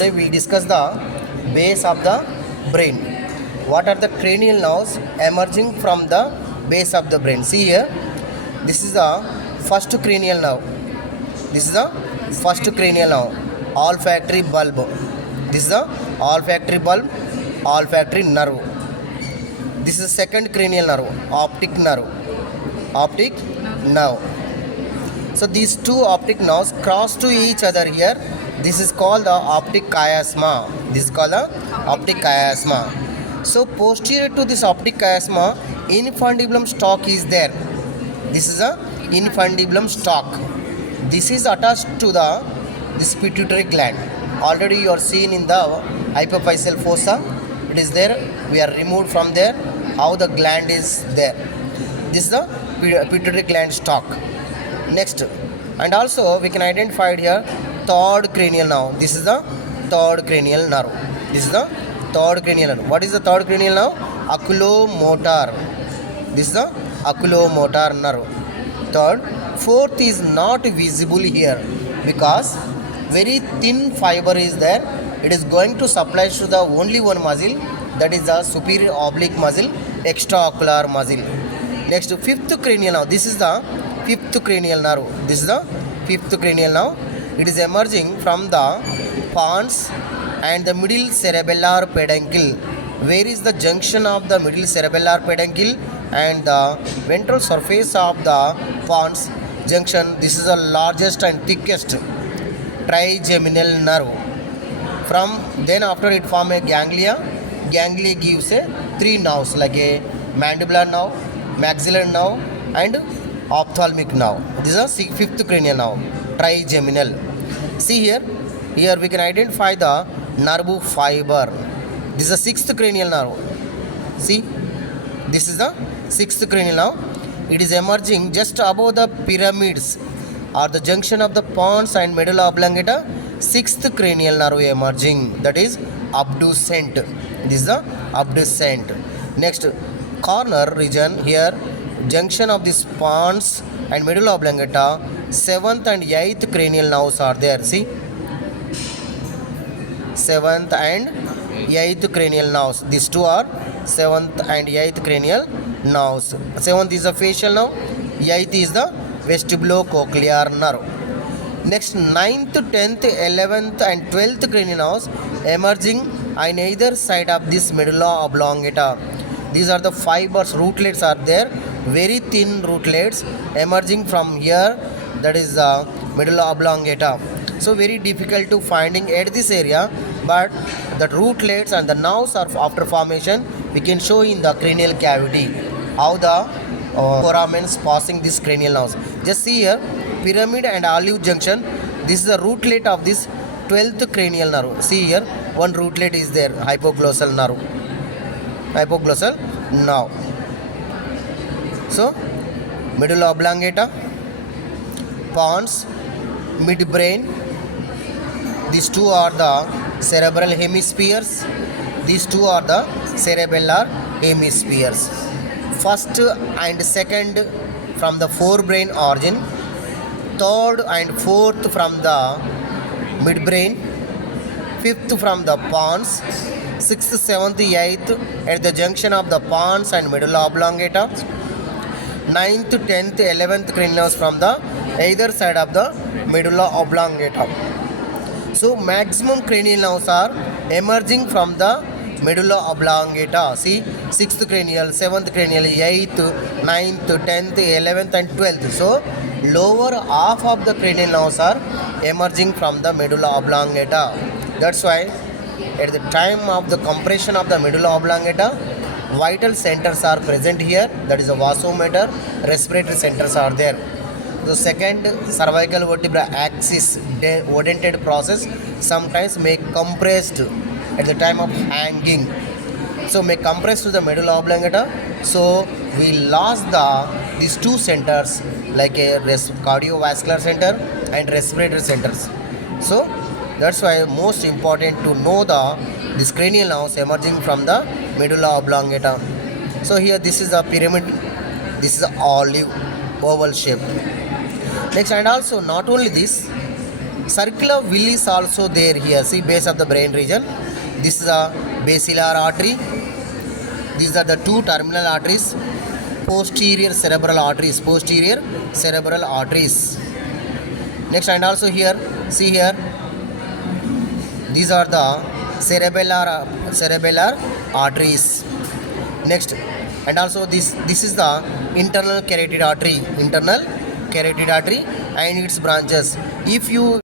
today we will discuss the base of the brain. What are the cranial nerves emerging from the base of the brain? See here, this is the first cranial nerve. This is the first cranial nerve, olfactory bulb. This is the olfactory bulb, olfactory nerve. This is the second cranial nerve, optic nerve. Optic nerve. So these two optic nerves cross to each other here. This is called the optic chiasma. This is called the optic chiasma. So posterior to this optic chiasma, infundibulum stalk is there. This is a infundibulum stalk. This is attached to this pituitary gland. Already you are seen in the hypophyseal fossa. It is there. We are removed from there. How the gland is there. This is the pituitary gland stalk. Next, and also we can identify here third cranial nerve. This is the third cranial nerve. This is the third cranial nerve. What is the third cranial nerve? Oculomotor. This is the oculomotor nerve. Third. Fourth is not visible here because very thin fiber is there. It is going to supply to the only one muscle, that is the superior oblique muscle, extraocular muscle. Next, fifth cranial nerve. This is the fifth cranial nerve. This is the fifth cranial nerve. It is emerging from the pons and the middle cerebellar peduncle. Where is the junction of the middle cerebellar peduncle and the ventral surface of the pons junction? This is the largest and thickest trigeminal nerve. From then after it form a ganglia. Ganglia gives a three nerves like a mandibular nerve, maxillary nerve and ophthalmic nerve. This is the fifth cranial nerve, trigeminal. See here we can identify the nerve fiber. This is the sixth cranial nerve. See, this is the sixth cranial nerve. It is emerging just above the pyramids or the junction of the pons and medulla oblongata. Sixth cranial nerve emerging, that is abducent. This is the abducent. Next, corner region here, junction of this pons and medulla oblongata. Seventh and eighth cranial nerves are there. See, seventh and eighth cranial nerves. These two are seventh and eighth cranial nerves. Seventh is the facial nerve. Eighth is the vestibulocochlear nerve. Next, 9th, 10th, 11th and 12th cranial nerves emerging on either side of this medulla oblongata. These are the fibers, rootlets are there, very thin rootlets emerging from here, that is the medulla oblongata. So very difficult to finding at this area, but the rootlets and the nerves are after formation we can show in the cranial cavity how the foramens passing this cranial nerves. Just see here, pyramid and olive junction. This is the rootlet of this 12th cranial nerve. See here, one rootlet is there, hypoglossal nerve. Hypoglossal nerve. So, medulla oblongata, pons, midbrain. These two are the cerebral hemispheres. These two are the cerebellar hemispheres. First and second from the forebrain origin. Third and fourth from the midbrain. Fifth from the pons. Sixth, seventh, eighth at the junction of the pons and medulla oblongata. Ninth, 10th, 11th cranial nerves from the either side of the medulla oblongata. So maximum cranial nerves are emerging from the medulla oblongata. See, 6th cranial, 7th cranial, 8th, 9th, 10th, 11th and 12th. So lower half of the cranial nerves are emerging from the medulla oblongata. That's why at the time of the compression of the medulla oblongata, vital centers are present here, that is the vasomotor, respiratory centers are there. The second cervical vertebra axis odentate process sometimes may compressed at the time of hanging. So may compress to the medulla oblongata. So we lost these two centers like a cardiovascular center and respiratory centers. So that's why most important to know this cranial nerves emerging from the medulla oblongata. So here this is a pyramid, this is a olive oval shape. Next, and also not only this, Circular veil is also there here. See, base of the brain region. This is a basilar artery. These are the two terminal arteries. Posterior cerebral arteries. Posterior cerebral arteries. Next, and also here, see here. These are the cerebellar arteries. Next, and also this is the internal carotid artery. Internal carotid artery and its branches. If you